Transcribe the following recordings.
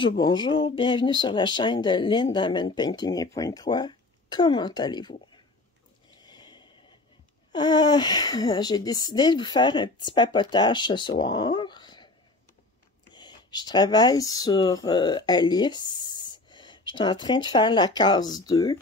Bonjour, bonjour, bienvenue sur la chaîne de Lynn Diamond Painting et Pointe-Croix. Comment allez-vous? J'ai décidé de vous faire un petit papotage ce soir. Je travaille sur Alice. Je suis en train de faire la case 2.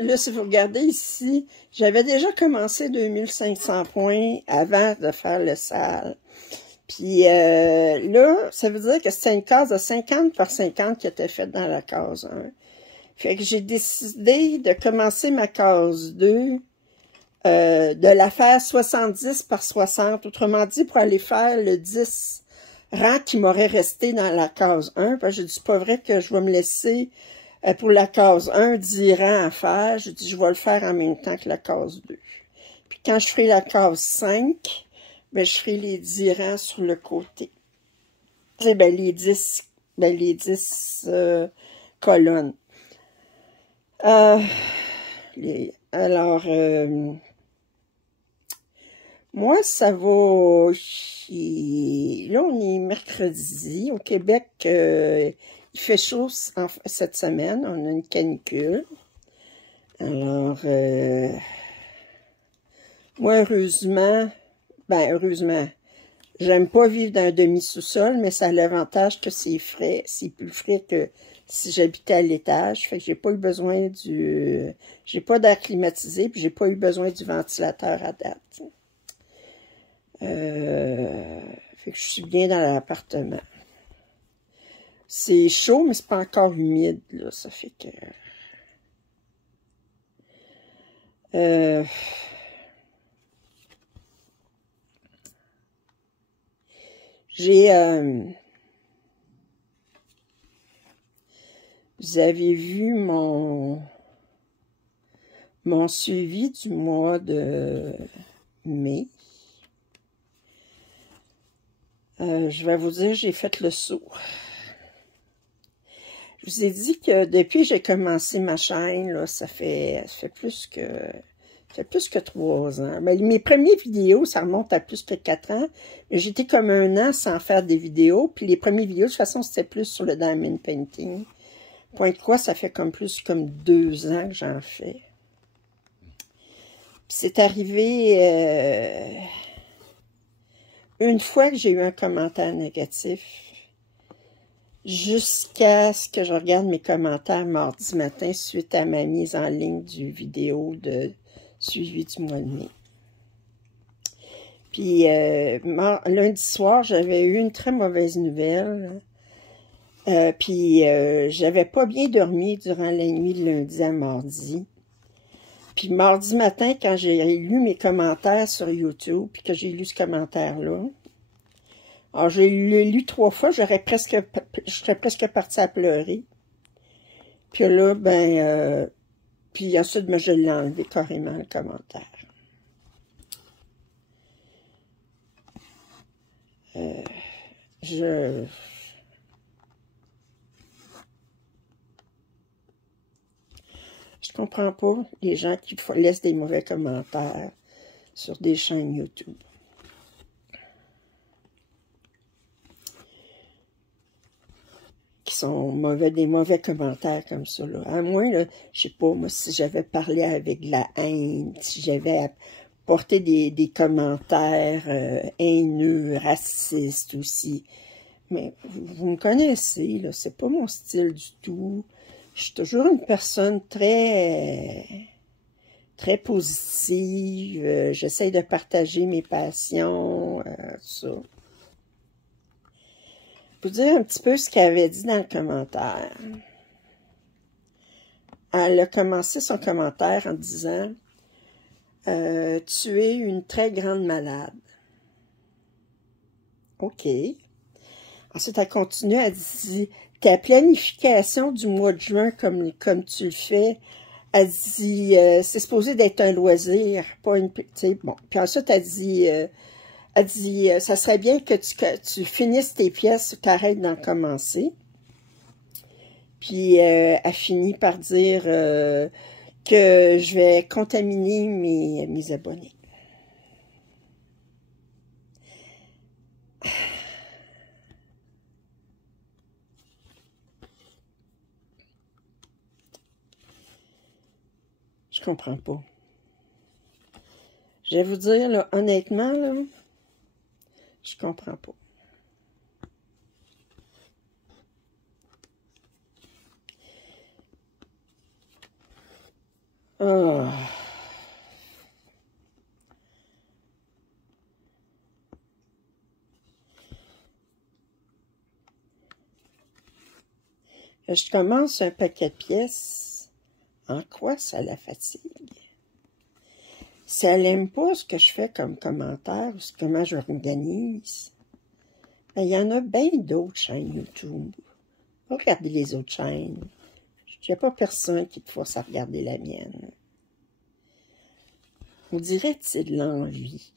Là, si vous regardez ici, j'avais déjà commencé 2500 points avant de faire le sale. Puis là, ça veut dire que c'était une case de 50 par 50 qui était faite dans la case 1. Fait que j'ai décidé de commencer ma case 2, de la faire 70 par 60. Autrement dit, pour aller faire le 10 rang qui m'aurait resté dans la case 1. Parce que j'ai dit, c'est pas vrai que je vais me laisser... pour la case 1, 10 rangs à faire. Je dis, je vais le faire en même temps que la case 2. Puis quand je ferai la case 5, ben, je ferai les 10 rangs sur le côté. Et ben, les 10 colonnes. Moi, ça va... Là, on est mercredi. Au Québec, il fait chaud cette semaine. On a une canicule. Alors, moi, heureusement, j'aime pas vivre dans un demi-sous-sol, mais ça a l'avantage que c'est frais. C'est plus frais que si j'habitais à l'étage. Fait que j'ai pas eu besoin du... J'ai pas d'air climatisé, puis j'ai pas eu besoin du ventilateur à date. Fait que je suis bien dans l'appartement. C'est chaud, mais c'est pas encore humide, là. Ça fait que... Vous avez vu mon suivi du mois de mai. Je vais vous dire, j'ai fait le saut. Je vous ai dit que depuis que j'ai commencé ma chaîne, là, ça fait plus que 3 ans. Mais mes premières vidéos, ça remonte à plus que 4 ans. Mais j'étais comme 1 an sans faire des vidéos. Puis les premières vidéos, de toute façon, c'était plus sur le Diamond Painting. Pointe-Croix, ça fait plus comme 2 ans que j'en fais. Puis c'est arrivé une fois que j'ai eu un commentaire négatif, jusqu'à ce que je regarde mes commentaires mardi matin suite à ma mise en ligne du vidéo de suivi du mois de mai. Puis lundi soir, j'avais eu une très mauvaise nouvelle. Puis j'avais pas bien dormi durant la nuit de lundi à mardi. Puis mardi matin, quand j'ai lu mes commentaires sur YouTube, puis que j'ai lu ce commentaire-là, alors j'ai lu 3 fois, je serais presque partie à pleurer. Puis là, puis ensuite, je l'ai enlevé carrément, le commentaire. Je comprends pas les gens qui laissent des mauvais commentaires sur des chaînes YouTube. Qui sont des mauvais commentaires comme ça, là. À moins, là, je sais pas, moi, si j'avais parlé avec de la haine, si j'avais apporté des commentaires haineux, racistes aussi. Mais vous me connaissez, là, c'est pas mon style du tout. Je suis toujours une personne très positive. J'essaie de partager mes passions, tout ça. Pour dire un petit peu ce qu'elle avait dit dans le commentaire. Elle a commencé son commentaire en disant « Tu es une très grande malade. » OK. Ensuite, elle continue, elle dit « Ta planification du mois de juin, comme tu le fais, elle dit c'est supposé d'être un loisir, pas une... » Bon. Puis ensuite, elle dit ça serait bien que tu finisses tes pièces, tu arrêtes d'en commencer. Puis elle finit par dire que je vais contaminer mes abonnés. Je comprends pas. Je vais vous dire, là, honnêtement, là, je comprends pas. Oh. Je commence un paquet de pièces. En quoi ça la fatigue? Si elle n'aime pas ce que je fais comme commentaire ou comment je m'organise, ben, il y en a bien d'autres chaînes YouTube. Regardez les autres chaînes. Il n'y a pas personne qui te force à regarder la mienne. On dirait que c'est de l'envie.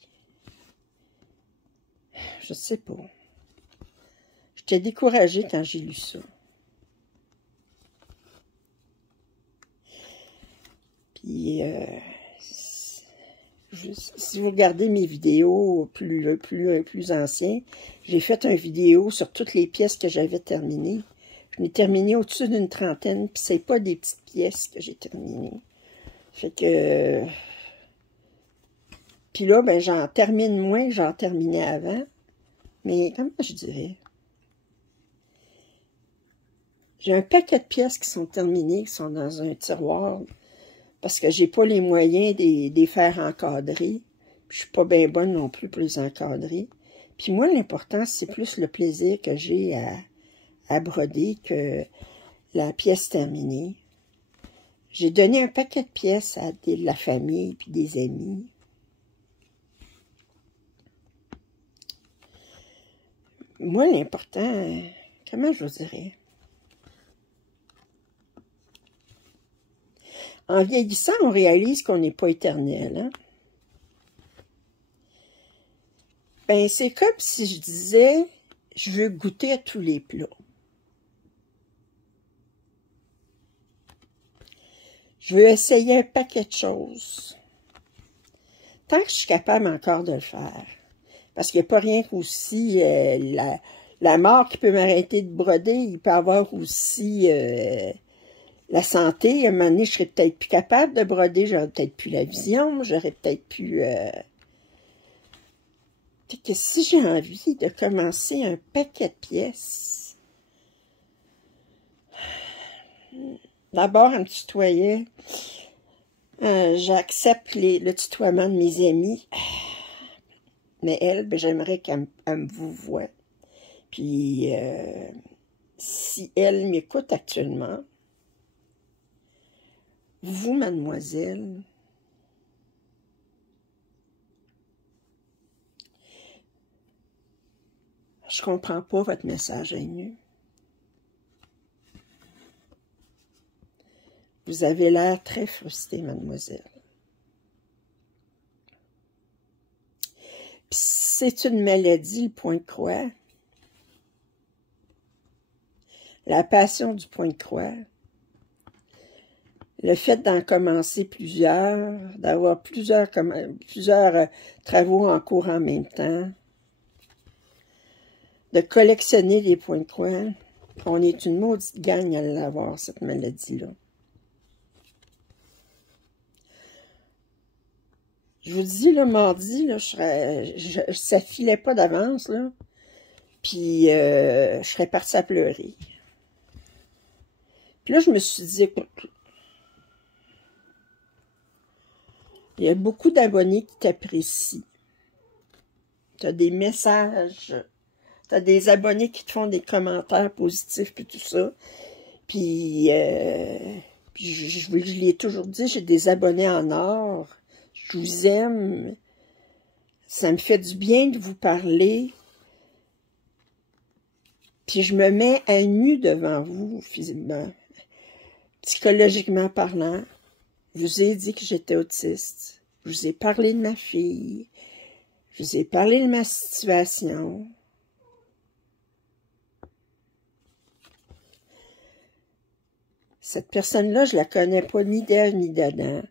Je sais pas. J'étais découragée quand j'ai lu ça. Puis, si vous regardez mes vidéos plus anciennes, j'ai fait une vidéo sur toutes les pièces que j'avais terminées. Je l'ai terminé au-dessus d'une trentaine, puis c'est pas des petites pièces que j'ai terminées. Fait que... Puis là, ben j'en termine moins que j'en terminais avant. Mais comment je dirais? J'ai un paquet de pièces qui sont terminées, qui sont dans un tiroir, parce que j'ai pas les moyens de les faire encadrer. Puis je suis pas bien bonne non plus pour les encadrer. Puis moi, l'important, c'est plus le plaisir que j'ai à broder que la pièce terminée. J'ai donné un paquet de pièces à de la famille puis des amis. Moi, l'important, comment je vous dirais? En vieillissant, on réalise qu'on n'est pas éternel. Hein? Ben, c'est comme si je disais, je veux goûter à tous les plats. Je veux essayer un paquet de choses. Tant que je suis capable encore de le faire. Parce qu'il n'y a pas rien qu'aussi la mort qui peut m'arrêter de broder. Il peut y avoir aussi la santé. À un moment donné, je serais peut-être plus capable de broder. J'aurais peut-être plus la vision. J'aurais peut-être plus... que si j'ai envie de commencer un paquet de pièces... D'abord, elle me tutoyait. J'accepte le tutoiement de mes amis. Mais elle, ben, j'aimerais qu'elle me vous voie. Puis, si elle m'écoute actuellement, vous, mademoiselle, je comprends pas votre message haineux. Vous avez l'air très frustrée, mademoiselle. Puis c'est une maladie, le point de croix. La passion du point de croix. Le fait d'en commencer plusieurs, d'avoir plusieurs travaux en cours en même temps, de collectionner les points de croix. On est une maudite gang à l'avoir, cette maladie-là. Je vous dis, le mardi, là, ça filait pas d'avance, là. Puis, je serais partie à pleurer. Puis là, je me suis dit, écoute, il y a beaucoup d'abonnés qui t'apprécient. Tu as des messages, tu as des abonnés qui te font des commentaires positifs, puis tout ça. Puis je l'ai toujours dit, j'ai des abonnés en or. Je vous aime. Ça me fait du bien de vous parler. Puis je me mets à nu devant vous, physiquement, psychologiquement parlant. Je vous ai dit que j'étais autiste. Je vous ai parlé de ma fille. Je vous ai parlé de ma situation. Cette personne-là, je la connais pas ni d'elle ni d'Adam.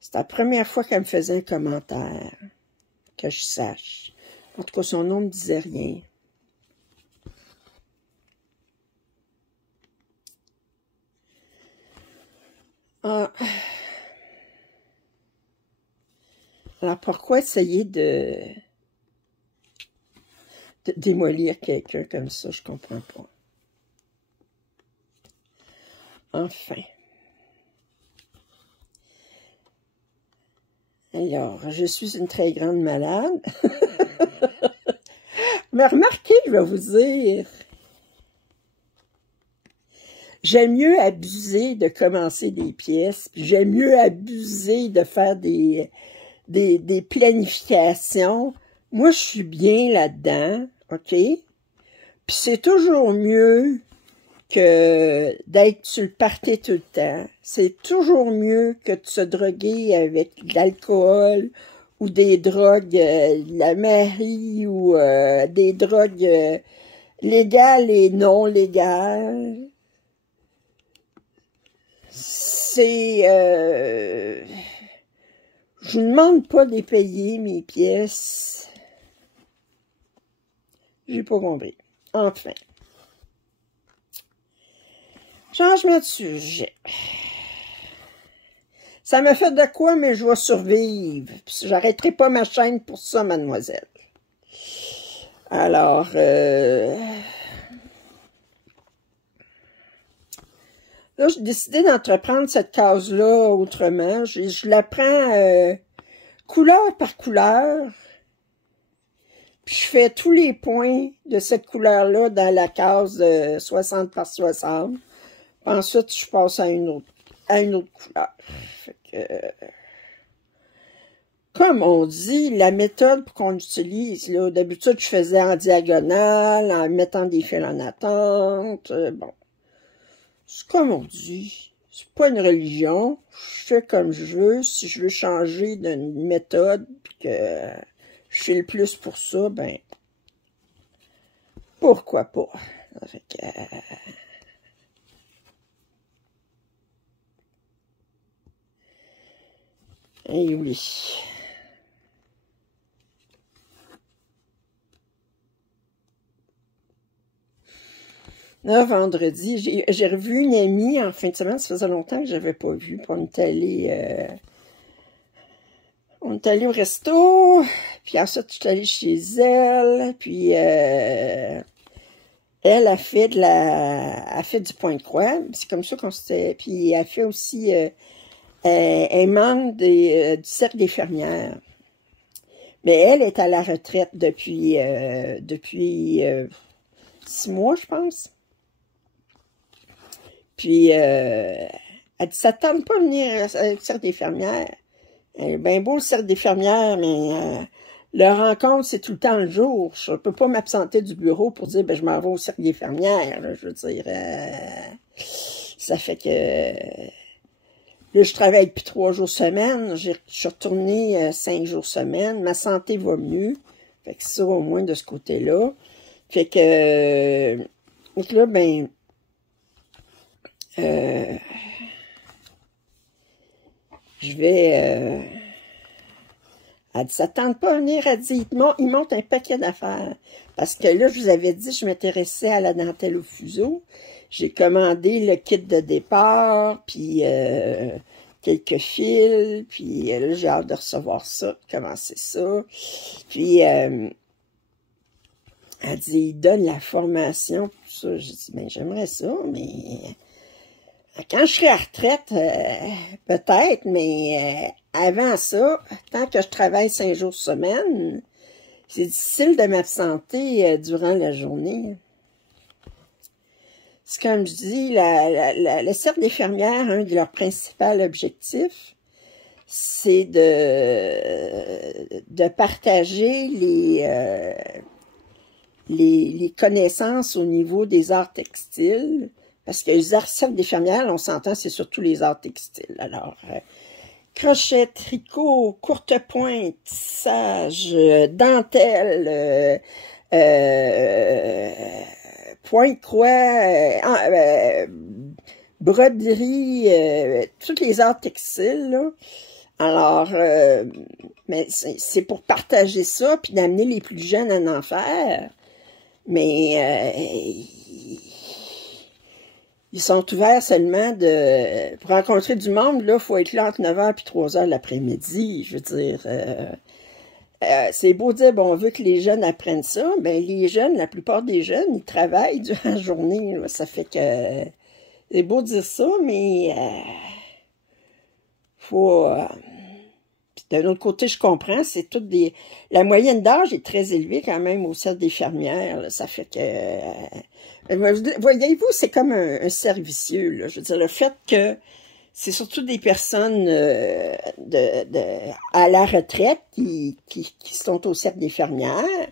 C'est la première fois qu'elle me faisait un commentaire, que je sache. En tout cas, son nom ne me disait rien. Ah. Alors, pourquoi essayer de démolir quelqu'un comme ça? Je comprends pas. Enfin. Alors, je suis une très grande malade. Mais remarquez, je vais vous dire, j'aime mieux abuser de commencer des pièces, puis j'aime mieux abuser de faire des planifications. Moi, je suis bien là-dedans, OK? Puis c'est toujours mieux que d'être sur le party tout le temps. C'est toujours mieux que de se droguer avec de l'alcool ou des drogues de la mairie ou des drogues légales et non légales. C'est... je ne demande pas de les payer, mes pièces. J'ai pas compris. Enfin. Changement de sujet. Ça me fait de quoi, mais je vais survivre. J'arrêterai pas ma chaîne pour ça, mademoiselle. Alors, là, j'ai décidé d'entreprendre cette case-là autrement. Je la prends couleur par couleur. Puis je fais tous les points de cette couleur-là dans la case 60 par 60. Puis ensuite, je passe à une autre couleur. Fait que, comme on dit, la méthode qu'on utilise, là, d'habitude, je faisais en diagonale, en mettant des fils en attente. Bon, c'est comme on dit. C'est pas une religion. Je fais comme je veux. Si je veux changer d'une méthode, puis que je fais le plus pour ça, ben, pourquoi pas? Fait que, et oui. Là, vendredi, j'ai revu une amie en fin de semaine. Ça faisait longtemps que je n'avais pas vu. Puis on est allé au resto. Puis ensuite, je suis allée chez elle. Puis elle a fait du point de croix. C'est comme ça qu'on s'était... Puis elle fait aussi... elle membre du cercle des fermières. Mais elle est à la retraite depuis 6 mois, je pense. Puis, elle dit, ça ne tente pas de venir au cercle des fermières. Elle est bien beau, le cercle des fermières, mais leur rencontre, c'est tout le temps le jour. Je ne peux pas m'absenter du bureau pour dire, ben, je m'en vais au cercle des fermières. Là, je veux dire, ça fait que... là, je travaille depuis 3 jours semaine. Je suis retournée 5 jours semaine. Ma santé va mieux. Fait que ça, au moins, de ce côté-là. Fait que là, ben... je vais... elle dit, ça ne tente pas de venir. Elle dit, il monte un paquet d'affaires. Parce que là, je vous avais dit, je m'intéressais à la dentelle au fuseau. J'ai commandé le kit de départ, puis quelques fils, puis là, j'ai hâte de recevoir ça, de commencer ça. Puis, elle dit, il donne la formation, tout ça. J'ai dit, ben, j'aimerais ça, mais quand je serai à retraite, peut-être, mais avant ça, tant que je travaille 5 jours semaine, c'est difficile de m'absenter durant la journée. C'est comme je dis, le cercle des fermières, un de leurs principaux objectifs, c'est de partager les connaissances au niveau des arts textiles. Parce que les cercles des fermières, on s'entend, c'est surtout les arts textiles. Alors, crochet, tricot, courte pointe, tissage, dentelle, point de croix, broderie, tous les arts textiles, là. Alors, mais c'est pour partager ça, puis d'amener les plus jeunes à en faire. Mais ils sont ouverts seulement pour rencontrer du monde, là, il faut être là entre 9 h et 3 h l'après-midi. Je veux dire, c'est beau dire, bon, on veut que les jeunes apprennent ça. Ben les jeunes, la plupart des jeunes, ils travaillent durant la journée. Là. Ça fait que, c'est beau dire ça, mais faut... d'un autre côté, je comprends, c'est toutes des... La moyenne d'âge est très élevée quand même au cercle des fermières. Là. Ça fait que... voyez-vous, c'est comme un servicieux. Là. Je veux dire, le fait que c'est surtout des personnes à la retraite qui sont au cercle des fermières,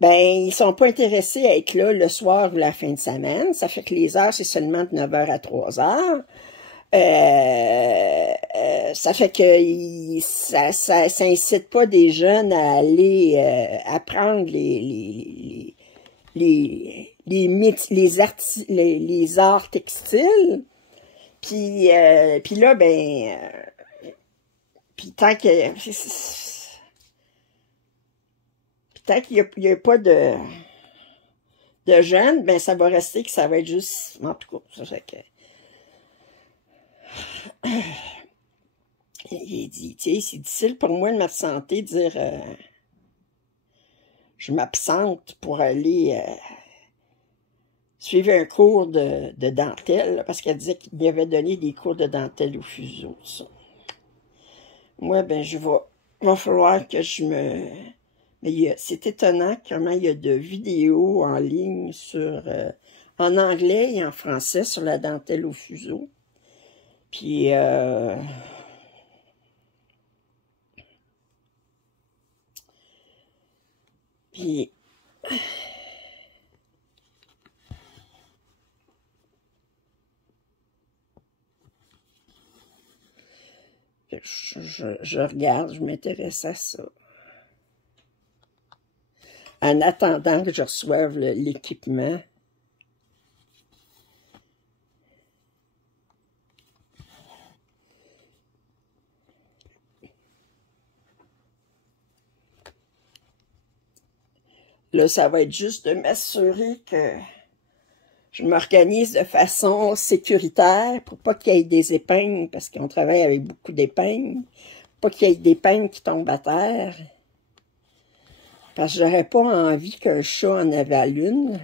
ben ils sont pas intéressés à être là le soir ou la fin de semaine. Ça fait que les heures, c'est seulement de 9 h à 3 h. Ça fait que ça incite pas des jeunes à aller apprendre les arts textiles. Puis là, ben, puis tant qu'il n'y a pas de jeunes, ben ça va rester que ça va être juste, en tout cas, ça fait que... Il dit, tu sais, c'est difficile pour moi de m'absenter, dire je m'absente pour aller suivre un cours de dentelle, parce qu'elle disait qu'il y avait donné des cours de dentelle au fuseau, ça. Moi, ben, va falloir que je me... Mais c'est étonnant comment il y a de vidéos en ligne en anglais et en français sur la dentelle au fuseau. Puis, je regarde, je m'intéresse à ça. En attendant que je reçoive l'équipement. Là, ça va être juste de m'assurer que je m'organise de façon sécuritaire pour pas qu'il y ait des épingles, parce qu'on travaille avec beaucoup d'épingles. Pas qu'il y ait d'épingles qui tombent à terre. Parce que j'aurais pas envie qu'un chat en avale une.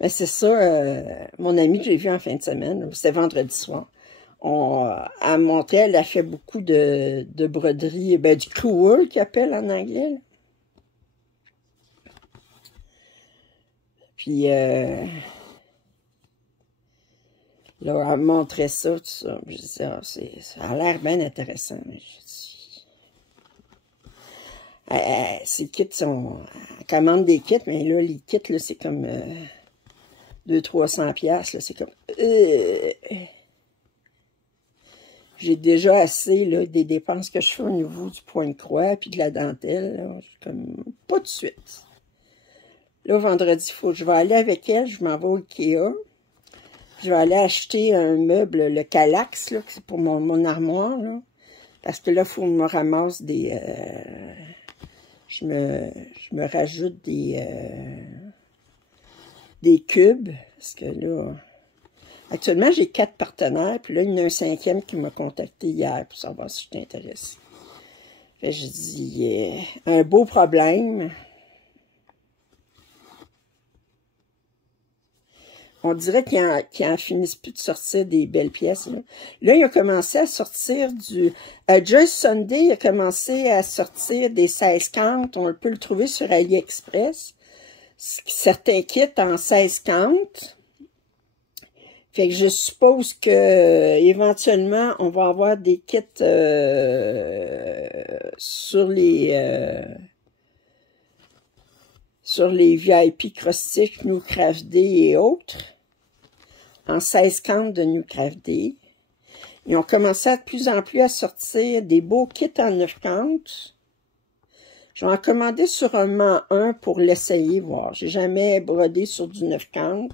Ben c'est ça, mon amie que j'ai vu en fin de semaine, c'était vendredi soir, elle me montrait, elle a fait beaucoup de broderie, ben du crewwork qu'ils appellent en anglais. Là. Puis là, elle me montrait ça, tout ça. Je disais, ah, ça a l'air bien intéressant. Ces kits sont... Elle commande des kits, mais là, les kits, là, c'est comme 200-300$, là, c'est comme... J'ai déjà assez, là, des dépenses que je fais au niveau du point de croix, puis de la dentelle, là, comme... Pas de suite. Là, vendredi, je vais aller avec elle, je m'en vais au Ikea. Je vais aller acheter un meuble, le Kallax, là, c'est pour mon armoire, là. Parce que là, il faut que je me ramasse des... je me rajoute des cubes. Parce que là... Actuellement, j'ai 4 partenaires. Puis là, il y en a un 5e qui m'a contacté hier pour savoir si je t'intéresse. Je dis, un beau problème. on dirait qu'ils en finissent plus de sortir des belles pièces. Là, ils ont commencé à sortir du... Joyce Sunday a commencé à sortir des 16 cantes. On peut le trouver sur AliExpress. Certains kits en 16 cantes. Fait que je suppose que éventuellement, on va avoir des kits sur les VIP Cross-Stitch, New Craft Day et autres, en 16 cantes de New Craft Day. Ils ont commencé de plus en plus à sortir des beaux kits en 9 cantes. Je vais en commander sûrement un pour l'essayer, voir. J'ai jamais brodé sur du 9 cantes.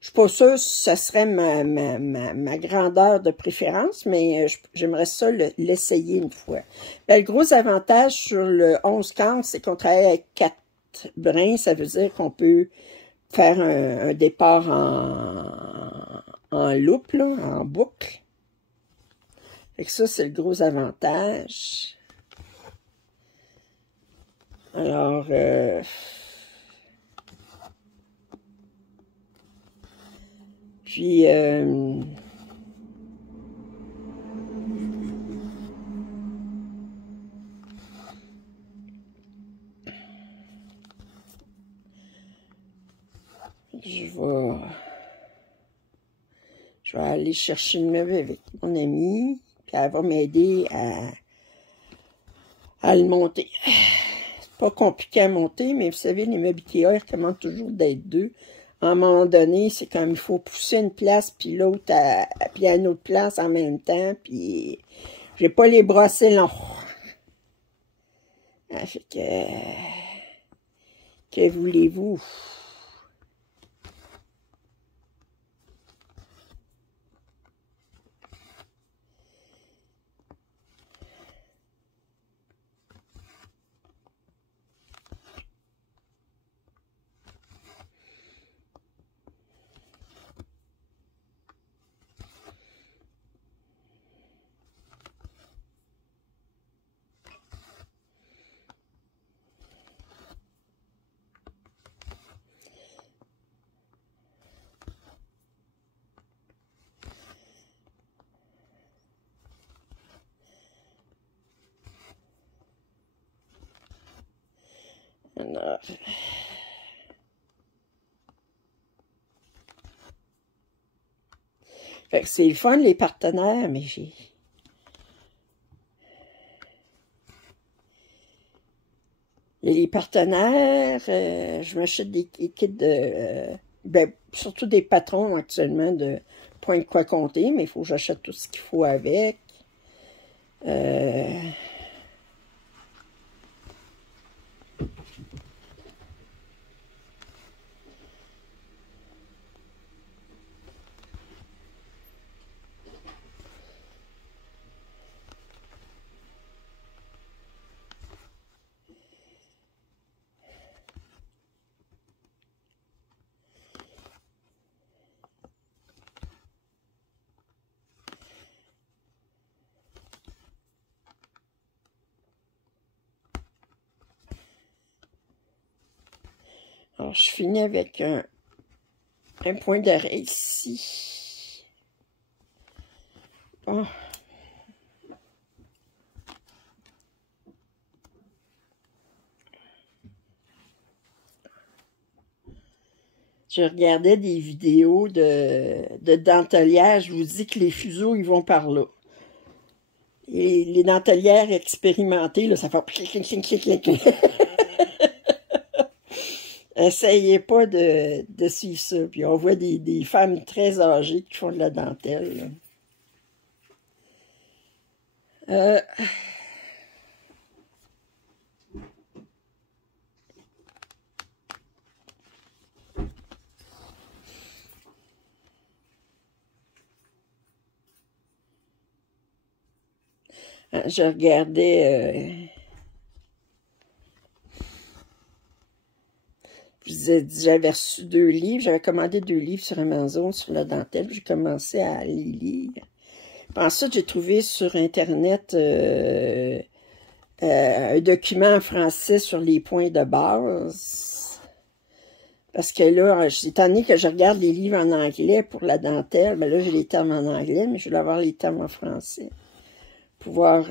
Je suis pas sûre si ça serait ma grandeur de préférence, mais j'aimerais ça l'essayer une fois. Ben, le gros avantage sur le 11 cantes, c'est qu'on travaille avec 4 brins. Ça veut dire qu'on peut faire un départ en loop, là, en boucle. Fait que ça, c'est le gros avantage. Alors, puis, je vais aller chercher le meuble avec mon amie, puis elle va m'aider à le monter. C'est pas compliqué à monter, mais vous savez, les meubles Ikea, ils recommandent toujours d'être deux. À un moment donné, c'est comme il faut pousser une place, puis l'autre, puis à une autre place en même temps, puis j'ai pas les bras assez longs. Ah, fait que voulez-vous? Alors, fait que c'est le fun, les partenaires, mais j'ai... Les partenaires, je m'achète des kits de... ben, surtout des patrons actuellement de point de quoi compter, mais il faut que j'achète tout ce qu'il faut avec. Alors, je finis avec un point d'arrêt ici. Bon. Je regardais des vidéos de dentelière. Je vous dis que les fuseaux, ils vont par là. Et les dentelières expérimentées, là, ça fait clic, clic, clic, clic, clic. Essayez pas de suivre ça. Puis on voit des femmes très âgées qui font de la dentelle. Je regardais... je vous ai dit, j'avais reçu 2 livres. J'avais commandé 2 livres sur Amazon sur la dentelle. J'ai commencé à les lire. Puis ensuite, j'ai trouvé sur Internet un document en français sur les points de base. Parce que là, étant donné que je regarde les livres en anglais pour la dentelle, ben là, j'ai les termes en anglais, mais je voulais avoir les termes en français. Pouvoir,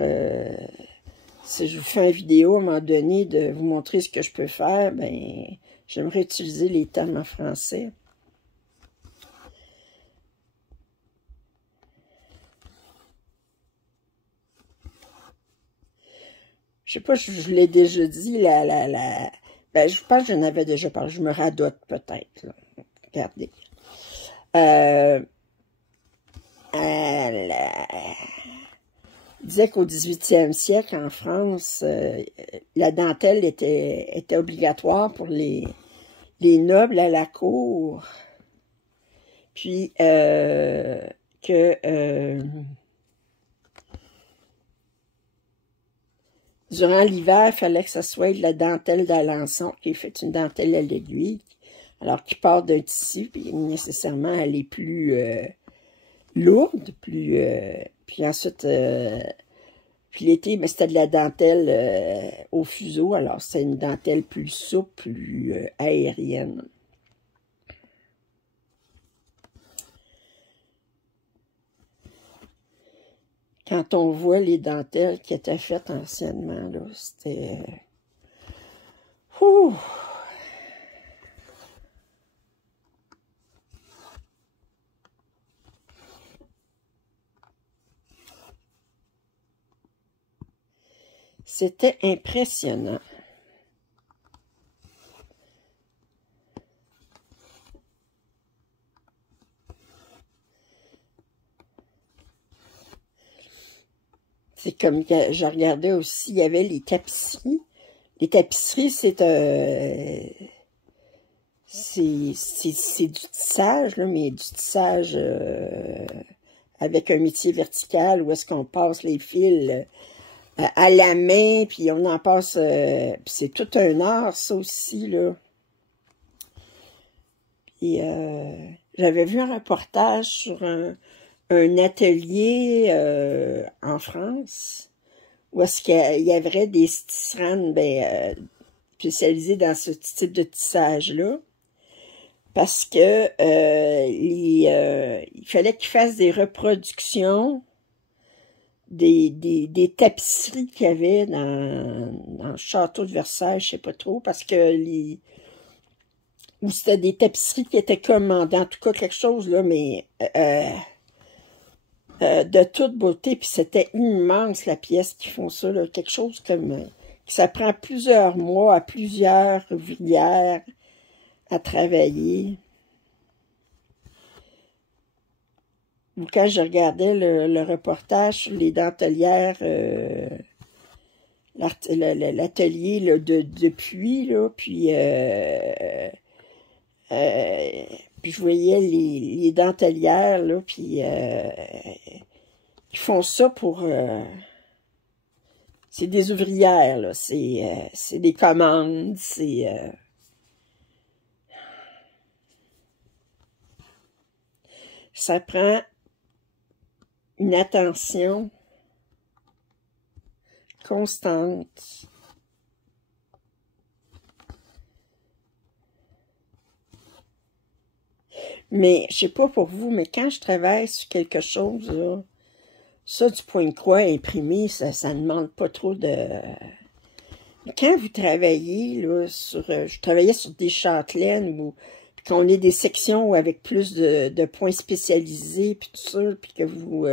si je vous fais une vidéo à un moment donné de vous montrer ce que je peux faire, ben j'aimerais utiliser les termes en français. Je sais pas, je vous l'ai déjà dit, ben, je pense que j'en avais déjà parlé, je me radote peut-être, là. Regardez. Il disait qu'au 18e siècle, en France, la dentelle était obligatoire pour les nobles à la cour. Puis, durant l'hiver, il fallait que ça soit de la dentelle d'Alençon, qui est faite une dentelle à l'aiguille, alors qui part d'un tissu, puis nécessairement elle est plus lourde, puis ensuite, puis l'été, mais c'était de la dentelle au fuseau, alors c'est une dentelle plus souple, plus aérienne. Quand on voit les dentelles qui étaient faites anciennement, là, c'était... C'était impressionnant. C'est comme que je regardais aussi, il y avait les tapisseries. Les tapisseries, c'est du tissage, là, mais du tissage avec un métier vertical où est-ce qu'on passe les fils à la main, puis on en passe, puis c'est tout un art, ça aussi, là. Puis j'avais vu un reportage sur un atelier en France, où est-ce qu'il y avait des tisserandes spécialisées dans ce type de tissage-là, parce que il fallait qu'ils fassent des reproductions des tapisseries qu'il y avait dans le château de Versailles, je sais pas trop, parce que ou c'était des tapisseries qui étaient commandées, en tout cas quelque chose, là, mais de toute beauté, puis c'était immense la pièce qui font ça, là, quelque chose comme que ça prend plusieurs mois à plusieurs ouvrières à travailler. Ou quand je regardais le reportage sur les dentelières, l'atelier de Puy, là, puis je voyais les dentelières, là, puis qui font ça pour... c'est des ouvrières, là, c'est des commandes, ça prend une attention constante. Mais, je sais pas pour vous, mais quand je travaille sur quelque chose, là, ça, du point de croix imprimé, ça ne demande pas trop de... Quand vous travaillez, là, je travaillais sur des châtelaines, ou qu'on ait des sections avec plus de points spécialisés, puis tout ça, puis que vous...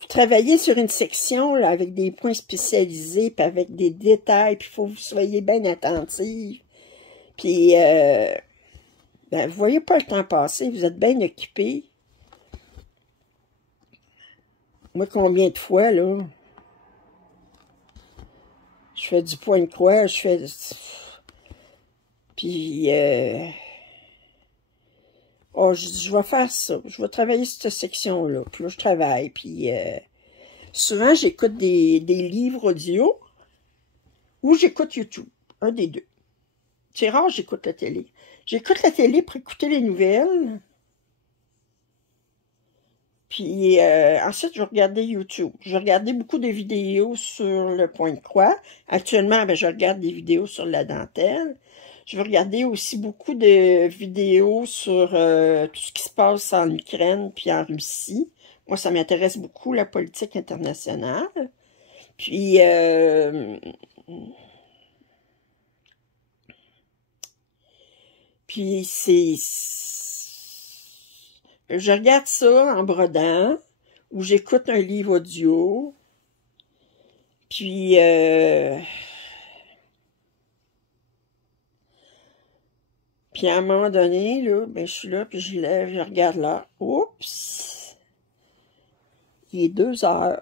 vous travaillez sur une section là, avec des points spécialisés, puis avec des détails, puis il faut que vous soyez bien attentifs. Puis, vous voyez pas le temps passer, vous êtes bien occupé. Moi, combien de fois, là, je fais du point de croix, je fais... Puis, oh, je vais faire ça. Je vais travailler sur cette section-là. Puis là, je travaille. Puis, souvent, j'écoute des livres audio ou j'écoute YouTube. Un des deux. C'est rare, j'écoute la télé. J'écoute la télé pour écouter les nouvelles. Puis ensuite, je regardais YouTube. Je regardais beaucoup de vidéos sur le point de croix. Actuellement, ben, je regarde des vidéos sur la dentelle. Je vais regarder aussi beaucoup de vidéos sur tout ce qui se passe en Ukraine puis en Russie. Moi, ça m'intéresse beaucoup, la politique internationale. Puis, c'est... Je regarde ça en brodant, ou j'écoute un livre audio. Puis, puis à un moment donné, là, ben, je suis là, puis je lève, je regarde là. Oups! Il est 2 heures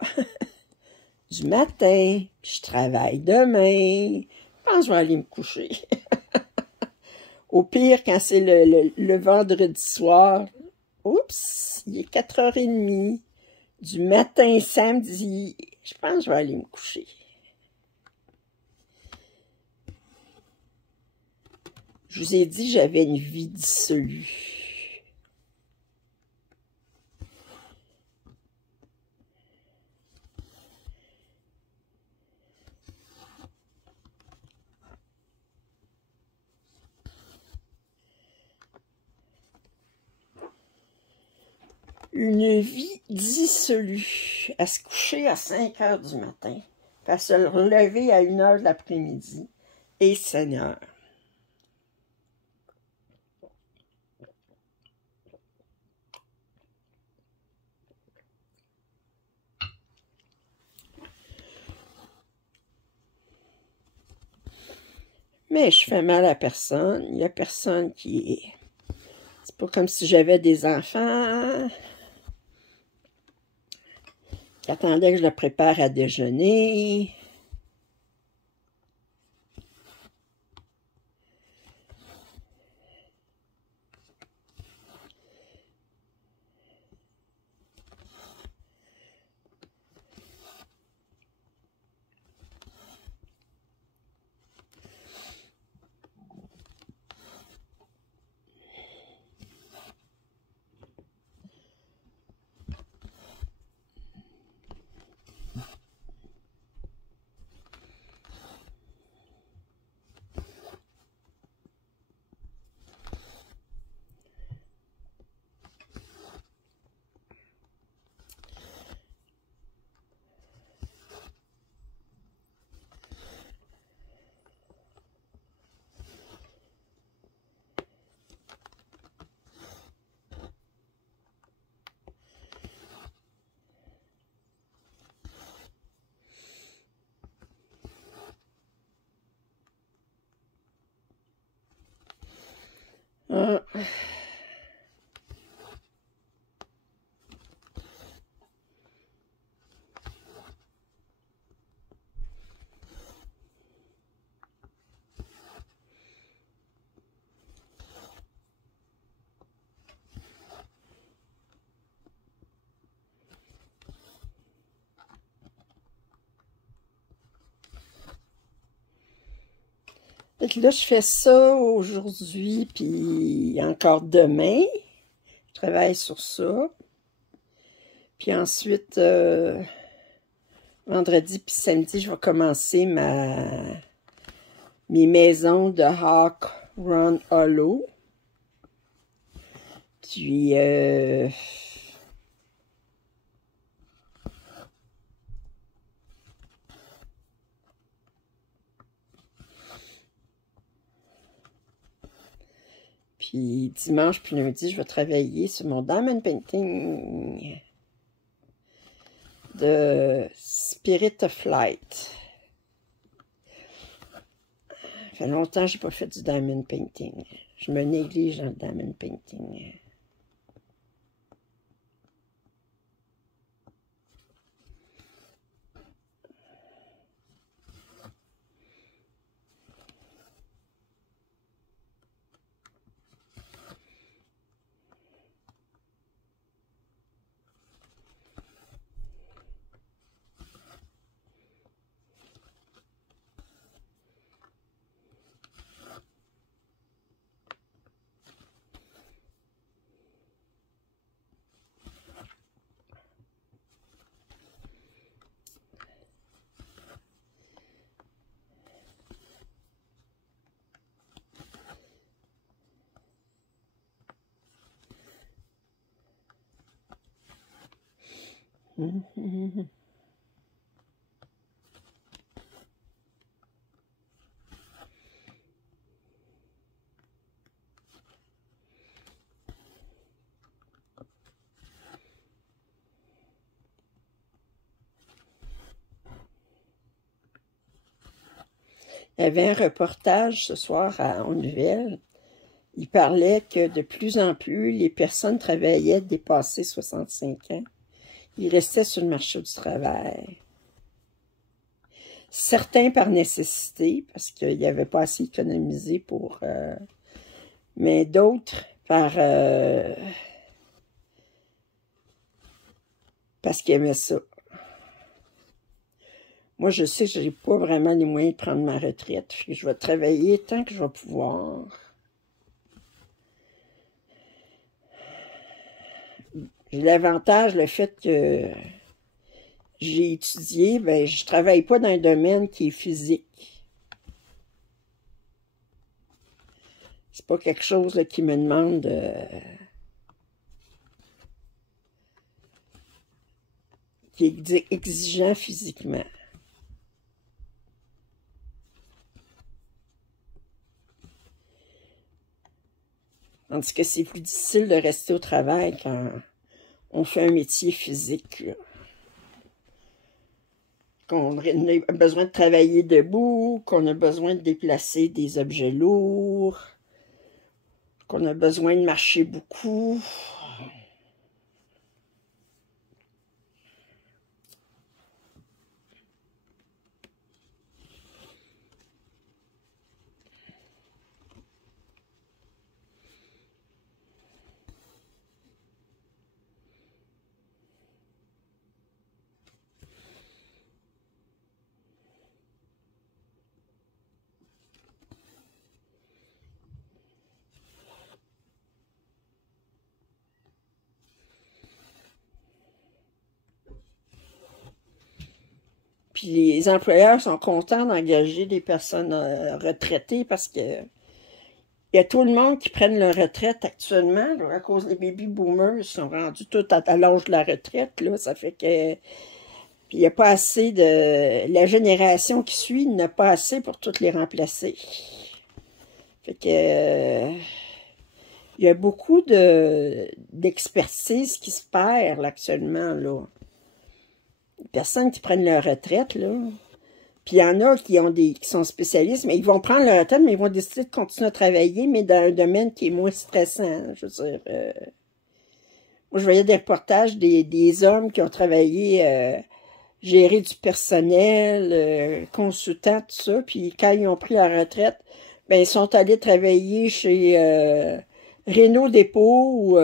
du matin, puis je travaille demain. Je pense que je vais aller me coucher. Au pire, quand c'est le vendredi soir, oups, il est 4h30 du matin samedi. Je pense que je vais aller me coucher. Je vous ai dit, j'avais une vie dissolue. Une vie dissolue. À se coucher à 5 heures du matin, puis à se relever à 1 heure de l'après-midi. Et Seigneur. Mais je fais mal à personne. Il n'y a personne qui est... C'est pas comme si j'avais des enfants qui attendaient que je le prépare à déjeuner. Ah. Fait que là, je fais ça aujourd'hui, puis encore demain. Je travaille sur ça. Puis ensuite, vendredi puis samedi, je vais commencer mes maisons de Hawk Run Hollow. Puis, puis dimanche puis lundi, je vais travailler sur mon diamond painting de Spirit of Light. Ça fait longtemps que je n'ai pas fait du diamond painting. Je me néglige dans le diamond painting. Il y avait un reportage ce soir aux nouvelles. Il parlait que de plus en plus, les personnes travaillaient dépassées 65 ans. Ils restaient sur le marché du travail. Certains par nécessité, parce qu'il n'y avait pas assez économisé pour... mais d'autres parce qu'ils aimaient ça. Moi, je sais que je n'ai pas vraiment les moyens de prendre ma retraite. Je vais travailler tant que je vais pouvoir. J'ai l'avantage, le fait que j'ai étudié, ben, je travaille pas dans un domaine qui est physique. C'est pas quelque chose là, qui me demande qui est exigeant physiquement. Tandis que c'est plus difficile de rester au travail quand on fait un métier physique. Qu'on a besoin de travailler debout, qu'on a besoin de déplacer des objets lourds, qu'on a besoin de marcher beaucoup. Puis les employeurs sont contents d'engager des personnes retraitées parce que il y a tout le monde qui prennent leur retraite actuellement, là, à cause des baby boomers, ils sont rendus tous à l'âge de la retraite, là, ça fait que... Puis il n'y a pas assez de... La génération qui suit n'a pas assez pour toutes les remplacer. Fait que... il y a beaucoup d'expertise qui se perd, là, actuellement, là. Les personnes qui prennent leur retraite, là... Puis il y en a qui sont spécialistes, mais ils vont prendre leur retraite, mais ils vont décider de continuer à travailler, mais dans un domaine qui est moins stressant. Je veux dire, moi, je voyais des reportages des hommes qui ont travaillé, gérer du personnel, consultant, tout ça, puis quand ils ont pris leur retraite, ben ils sont allés travailler chez Renault Dépôt ou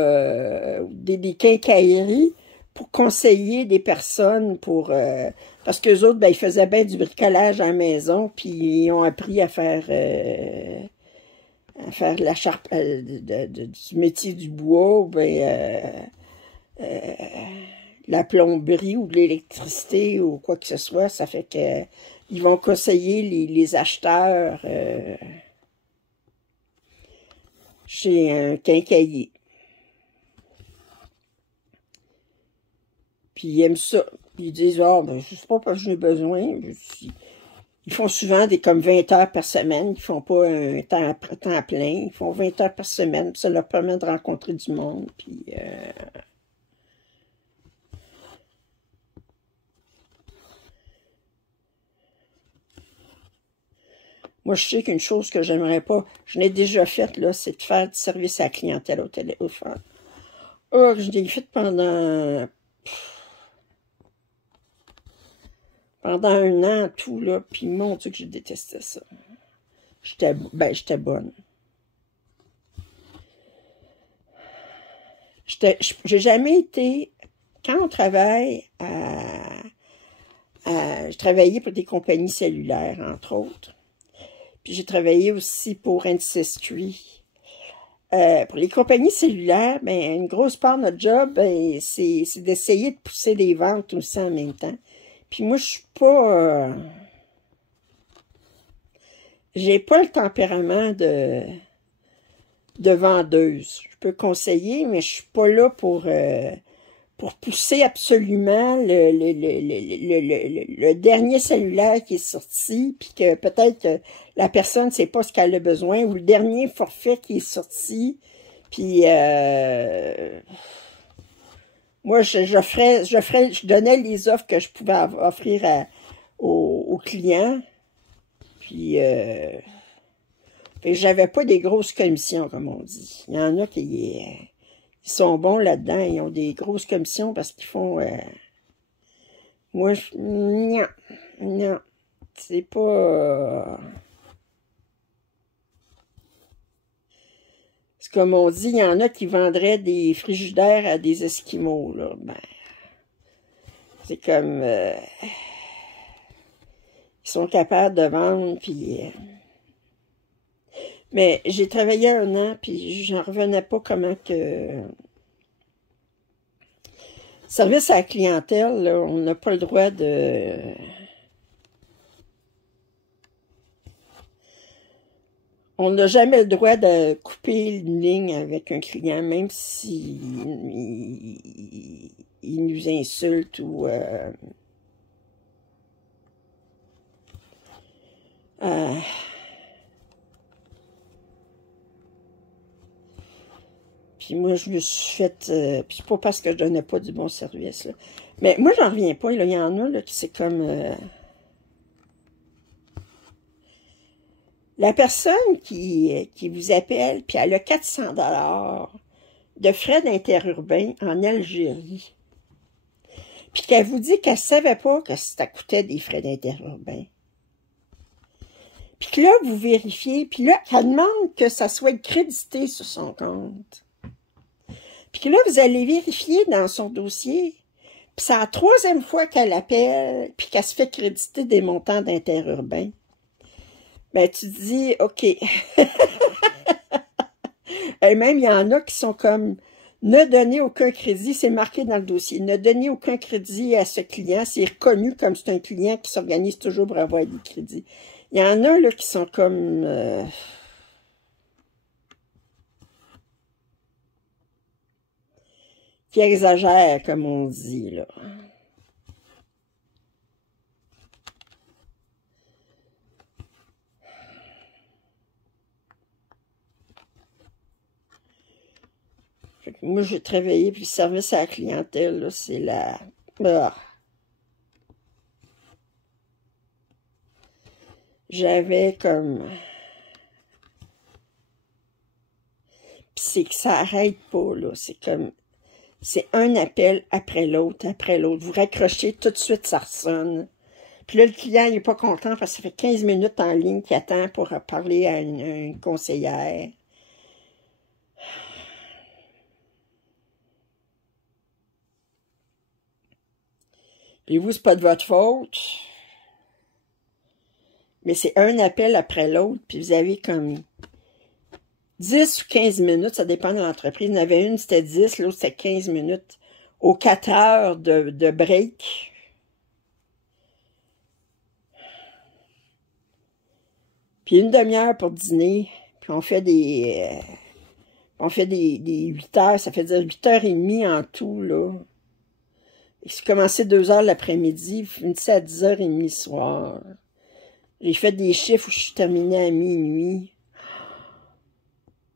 des quincailleries pour conseiller des personnes parce qu'eux autres, ben, ils faisaient bien du bricolage à la maison, puis ils ont appris à faire la du métier du bois, ou ben, la plomberie ou de l'électricité ou quoi que ce soit. Ça fait que ils vont conseiller les acheteurs chez un quincaillier. Puis ils aiment ça. Ils disent, ah, ben, je sais pas parce que j'en ai besoin. Ils font souvent comme 20 heures par semaine. Ils font pas un temps plein. Ils font 20 heures par semaine. Puis ça leur permet de rencontrer du monde. Puis, moi, je sais qu'une chose que j'aimerais pas, je l'ai déjà faite, là, c'est de faire du service à la clientèle au téléphone. Oh, je l'ai fait pendant un an, tout, là, puis mon Dieu que je détestais ça. J'étais bonne. J'ai jamais été, quand on travaille je travaillais pour des compagnies cellulaires, entre autres. Puis j'ai travaillé aussi pour Ancestry. Pour les compagnies cellulaires, ben, une grosse part de notre job, ben, c'est d'essayer de pousser des ventes aussi en même temps. Puis moi, je suis pas... j'ai pas le tempérament de vendeuse. Je peux conseiller, mais je suis pas là pour pour pousser absolument le dernier cellulaire qui est sorti, puis que peut-être la personne ne sait pas ce qu'elle a besoin, ou le dernier forfait qui est sorti, puis moi, je donnais les offres que je pouvais offrir aux clients, puis j'avais pas des grosses commissions, comme on dit. Il y en a qui ils sont bons là-dedans, ils ont des grosses commissions parce qu'ils font... moi, non, non, c'est pas... c'est comme on dit, il y en a qui vendraient des frigidaires à des Esquimaux, là. Ben, c'est comme... ils sont capables de vendre, puis... mais j'ai travaillé 1 an, puis j'en revenais pas comment que... Service à la clientèle, là, on n'a pas le droit de... On n'a jamais le droit de couper une ligne avec un client, même si il nous insulte ou... Puis moi, je me suis fait... puis c'est pas parce que je donnais pas du bon service, là. Mais moi, j'en reviens pas, là. Il y en a, là, qui c'est comme... la personne qui vous appelle, puis elle a 400 $ de frais d'interurbain en Algérie. Puis qu'elle vous dit qu'elle savait pas que ça coûtait des frais d'interurbain. Puis que là, vous vérifiez, puis là, elle demande que ça soit crédité sur son compte. Puis que là, vous allez vérifier dans son dossier, puis c'est la 3e fois qu'elle appelle, puis qu'elle se fait créditer des montants d'interurbain. Ben, tu te dis, OK. Et même, il y en a qui sont comme, ne donnez aucun crédit, c'est marqué dans le dossier, ne donnez aucun crédit à ce client, c'est reconnu comme c'est un client qui s'organise toujours pour avoir des crédits. Il y en a, là, qui sont comme... qui exagèrent, comme on dit, là. Fait que moi, j'ai travaillé, puis le service à la clientèle, là, c'est la... Ah. J'avais comme... Puis c'est que ça arrête pas, là. C'est comme... c'est un appel après l'autre, après l'autre. Vous raccrochez, tout de suite, ça ressonne. Puis là, le client, il n'est pas content parce que ça fait 15 minutes en ligne qu'il attend pour parler à une conseillère. Puis vous, c'est pas de votre faute. Mais c'est un appel après l'autre, puis vous avez comme 10 ou 15 minutes, ça dépend de l'entreprise. Il y en avait une, c'était 10, l'autre, c'était 15 minutes. Aux 4 heures de break. Puis une demi-heure pour dîner. Puis on fait des 8 heures, ça fait dire 8h30 en tout, là. J'ai commencé 2h l'après-midi, finissé à 10h30 le soir. J'ai fait des chiffres où je suis terminée à minuit.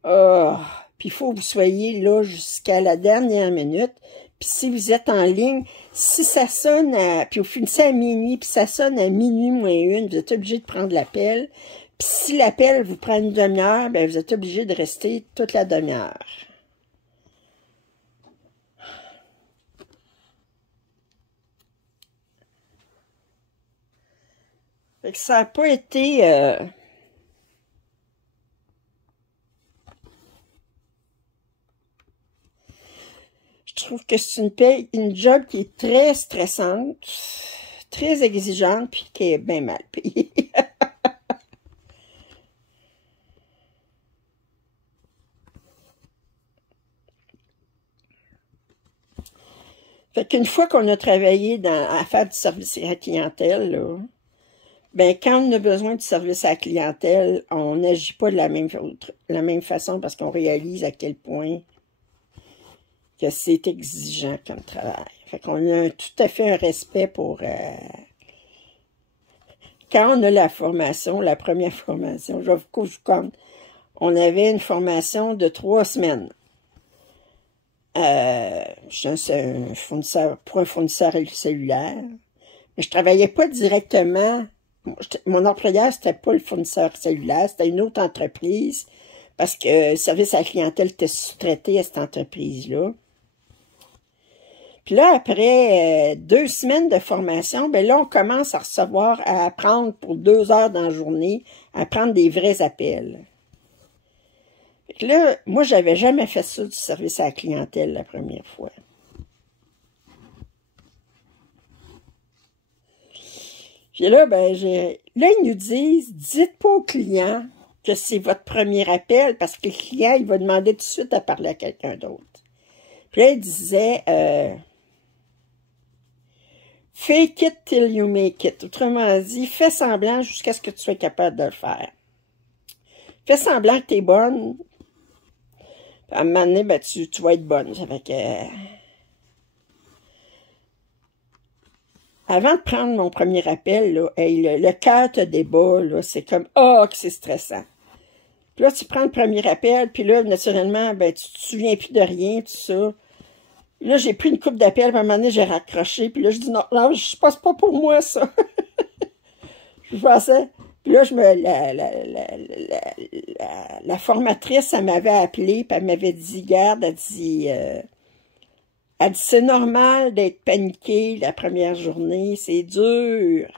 Oh, puis il faut que vous soyez là jusqu'à la dernière minute. Puis si vous êtes en ligne, si ça sonne puis vous finissez à minuit, puis ça sonne à minuit moins 1, vous êtes obligé de prendre l'appel. Puis si l'appel vous prend une demi-heure, ben vous êtes obligé de rester toute la demi-heure. Fait que ça n'a pas été... je trouve que c'est une job qui est très stressante, très exigeante, puis qui est bien mal payée. Fait qu'une fois qu'on a travaillé à faire du service à la clientèle, là, ben quand on a besoin de service à la clientèle, on n'agit pas de la même façon parce qu'on réalise à quel point que c'est exigeant comme travail. Fait qu'on a tout à fait un respect pour... quand on a la formation, la première formation, je vous compte, on avait une formation de 3 semaines. C'est un fournisseur, pour un fournisseur cellulaire. Mais je travaillais pas directement. Mon employeur, c'était pas le fournisseur cellulaire, c'était une autre entreprise. Parce que le service à la clientèle était sous-traité à cette entreprise-là. Puis là, après 2 semaines de formation, ben là, on commence à recevoir, à apprendre pour 2 heures dans la journée, à prendre des vrais appels. Fait que là, moi, j'avais jamais fait ça du service à la clientèle la première fois. Puis là, ben, là, ils nous disent, dites pas au client que c'est votre premier appel, parce que le client, il va demander tout de suite à parler à quelqu'un d'autre. Puis là, il disait, fake it till you make it. Autrement dit, fais semblant jusqu'à ce que tu sois capable de le faire. Fais semblant que tu es bonne. À un moment donné, ben, tu vas être bonne. Ça fait que... Avant de prendre mon premier appel, là, hey, le cœur te débat, là, c'est comme, oh, que c'est stressant. Puis là, tu prends le premier appel, puis là, naturellement, ben, tu te souviens plus de rien, tout ça. Là, j'ai pris une coupe d'appel, puis à un moment donné, j'ai raccroché, puis là, je dis, non, non, je passe pas pour moi, ça. Je pensais... Puis là, la formatrice, elle m'avait appelé, puis elle m'avait dit, garde, elle dit, c'est normal d'être paniqué la première journée, c'est dur.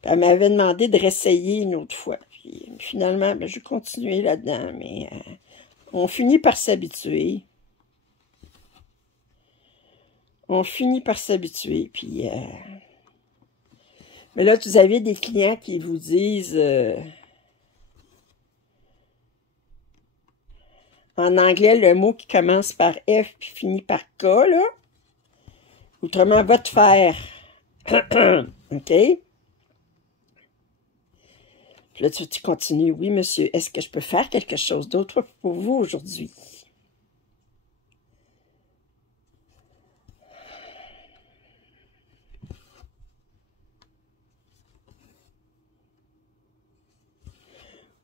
Puis elle m'avait demandé de réessayer une autre fois. Puis finalement, ben, j'ai continué là-dedans, mais on finit par s'habituer. On finit par s'habituer, puis... Mais là, vous avez des clients qui vous disent... en anglais, le mot qui commence par F puis finit par K, là. Autrement, va te faire. OK? Puis là, tu continues. Oui, monsieur, est-ce que je peux faire quelque chose d'autre pour vous aujourd'hui?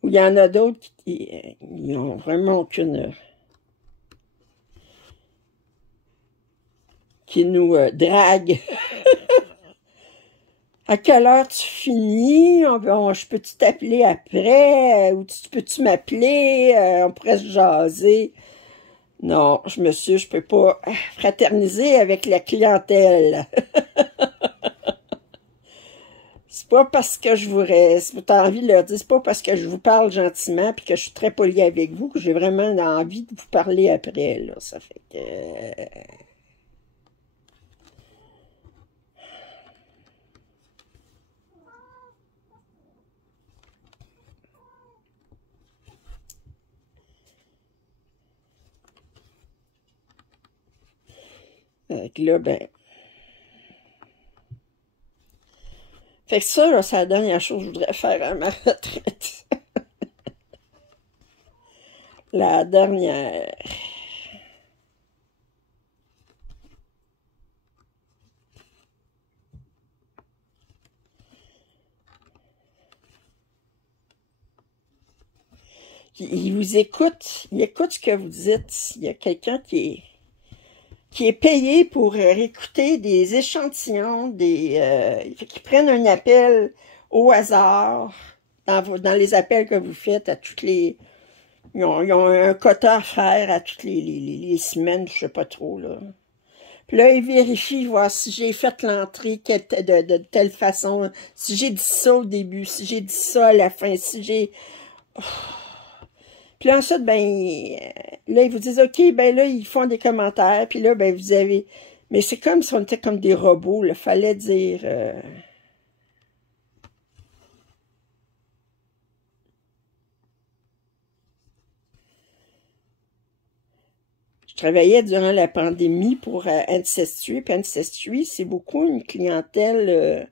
Ou il y en a d'autres qui n'ont vraiment aucune... qui nous draguent. À quelle heure tu finis? Je peux-tu t'appeler après? Ou peux-tu m'appeler? On pourrait se jaser. Non, monsieur, je peux pas fraterniser avec la clientèle. C'est pas parce que je vous reste, t'as envie de leur dire, c'est pas parce que je vous parle gentiment puis que je suis très poli avec vous que j'ai vraiment envie de vous parler après, là. Ça fait que... là, ben... Fait que ça, là, c'est la dernière chose que je voudrais faire à ma retraite. La dernière. Il vous écoute, il écoute ce que vous dites. Il y a quelqu'un qui est payé pour écouter des échantillons, qui prennent un appel au hasard dans les appels que vous faites à toutes les... Ils ont un quota à faire à toutes les semaines, je sais pas trop, là. Puis là, ils vérifient, voir si j'ai fait l'entrée de telle façon, si j'ai dit ça au début, si j'ai dit ça à la fin, si j'ai... Puis là, ensuite, ben, là, ils vous disent, OK, ben là, ils font des commentaires, puis là, ben, vous avez... Mais c'est comme si on était comme des robots, là, fallait dire... Je travaillais durant la pandémie pour Ancestry, puis Ancestry, c'est beaucoup une clientèle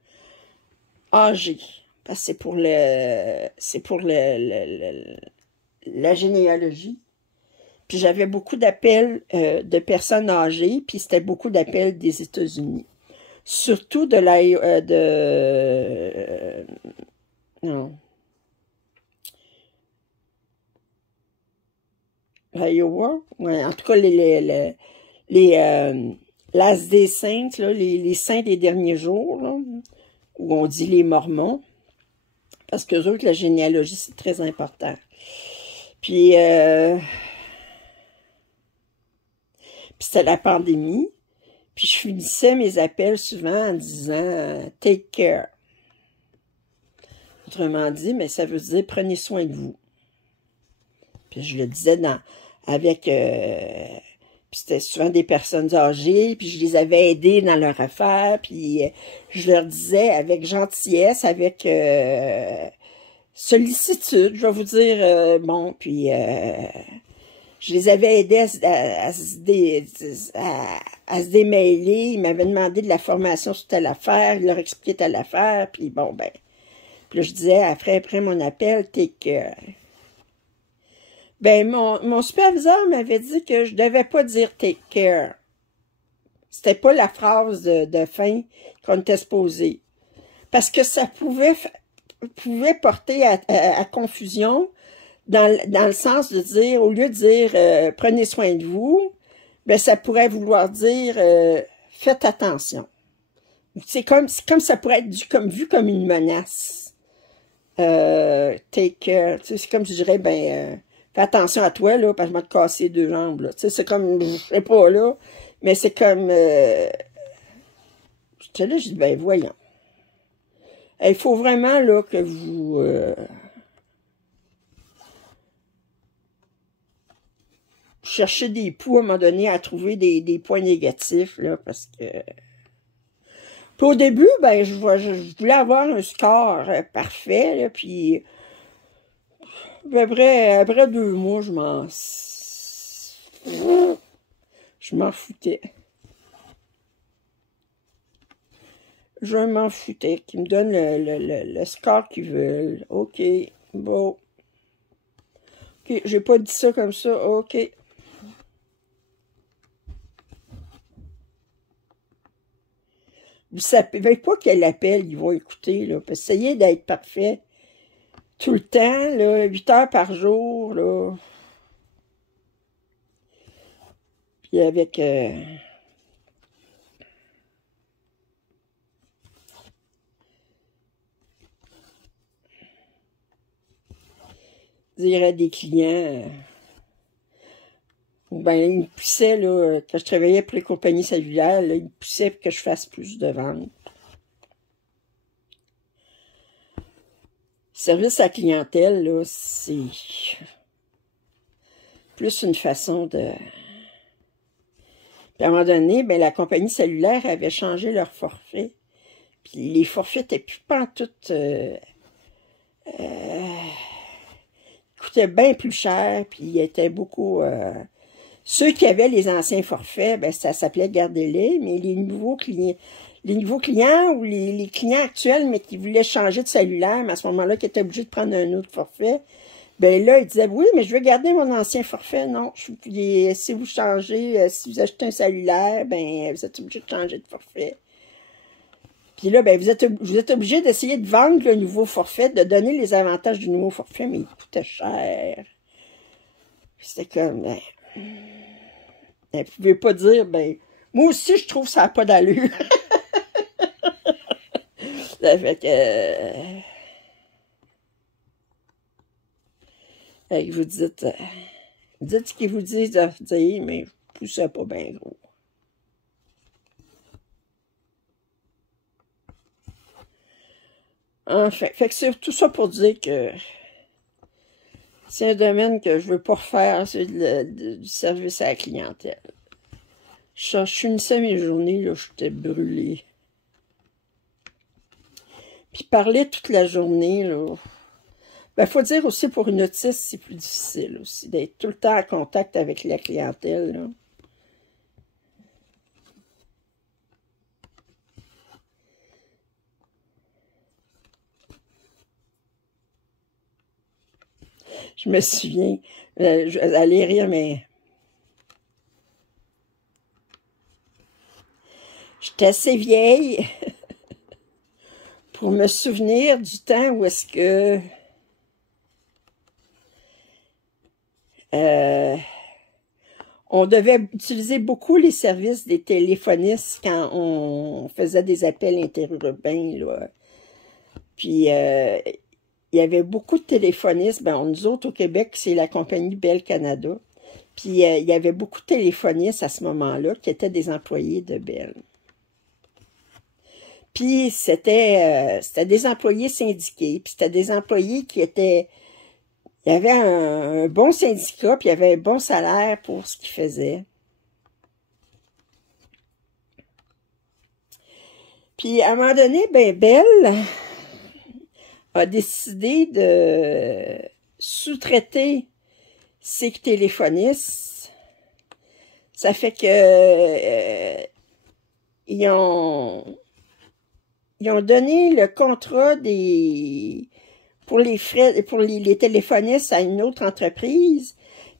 âgée. Parce que c'est pour la généalogie. Puis j'avais beaucoup d'appels de personnes âgées, puis c'était beaucoup d'appels des États-Unis. Surtout de non, l'Iowa. Ouais, en tout cas, l'As des Saintes, là, les saints des derniers jours, là, où on dit les Mormons, parce qu'eux autres, la généalogie, c'est très important. Puis c'était la pandémie, puis je finissais mes appels souvent en disant « Take care ». Autrement dit, mais ça veut dire « Prenez soin de vous ». Puis je le disais avec... puis c'était souvent des personnes âgées, puis je les avais aidées dans leur affaire, puis je leur disais avec gentillesse, avec sollicitude, je vais vous dire, bon, puis je les avais aidés à se démêler, ils m'avaient demandé de la formation sur telle affaire, je leur expliquais telle affaire, puis bon, ben, puis là, je disais, après mon appel, ben, mon superviseur m'avait dit que je devais pas dire take care. C'était pas la phrase de fin qu'on était supposé. Parce que ça pouvait porter à confusion dans le sens de dire, au lieu de dire prenez soin de vous, ben ça pourrait vouloir dire faites attention. C'est comme ça pourrait être vu comme une menace. Take care. Tu sais, c'est comme je dirais, ben fais attention à toi, là, parce que je vais te casser 2 jambes, là. Tu sais, c'est comme, je sais pas, là, mais c'est comme, j'étais là, je dis, ben, voyons. Il faut vraiment, là, que vous, cherchez des poux, à un moment donné, à trouver des points négatifs, là, parce que... Puis au début, ben, je voulais avoir un score parfait, là, puis... Après 2 mois, je m'en foutais. Je m'en foutais. Qu'ils me donnent le score qu'ils veulent. OK, bon. OK, j'ai pas dit ça comme ça. OK. Vous savez pas quel appel ils vont écouter, là. Essayez d'être parfait. Tout le temps, là, 8 heures par jour, là. Puis avec... dire à des clients... ben, ils me poussaient, là, quand je travaillais pour les compagnies cellulaires, là, ils me poussaient pour que je fasse plus de ventes. Service à la clientèle, là, c'est plus une façon de... Puis à un moment donné, ben, la compagnie cellulaire avait changé leur forfait. Puis les forfaits étaient plus pantoute... coûtaient bien plus cher, puis ils étaient beaucoup... ceux qui avaient les anciens forfaits, ben, ça s'appelait Gardez-les, mais les nouveaux clients ou les clients actuels, mais qui voulaient changer de cellulaire, mais à ce moment-là, qui étaient obligés de prendre un autre forfait, ben là, ils disaient, oui, mais je veux garder mon ancien forfait. Non, si vous changez, si vous achetez un cellulaire, ben, vous êtes obligé de changer de forfait. Puis là, ben, vous êtes obligé d'essayer de vendre le nouveau forfait, de donner les avantages du nouveau forfait, mais il coûtait cher. C'était comme, ben, vous pouvez pas dire, ben, moi aussi, je trouve que ça n'a pas d'allure. Ça fait que... vous dites ce qu'ils vous disent à dire, mais poussez pas bien gros. Enfin, fait que c'est tout ça pour dire que c'est un domaine que je veux pas refaire, c'est du service à la clientèle. Je finissais mes journées, là, j'étais brûlée. Puis parler toute la journée, là... Ben, faut dire aussi, pour une autiste, c'est plus difficile aussi, d'être tout le temps en contact avec la clientèle, là. Je me souviens, allez rire, mais j'étais assez vieille pour me souvenir du temps où est-ce que on devait utiliser beaucoup les services des téléphonistes quand on faisait des appels interurbains, là. Puis, il y avait beaucoup de téléphonistes. Ben, nous autres, au Québec, c'est la compagnie Bell Canada. Puis, il y avait beaucoup de téléphonistes à ce moment-là qui étaient des employés de Bell. Puis, c'était des employés syndiqués. Puis, c'était des employés qui étaient... Il y avait un bon syndicat, puis il y avait un bon salaire pour ce qu'ils faisaient. Puis, à un moment donné, ben, Bell a décidé de sous-traiter ses téléphonistes. Ça fait que ils ont donné le contrat pour les téléphonistes à une autre entreprise,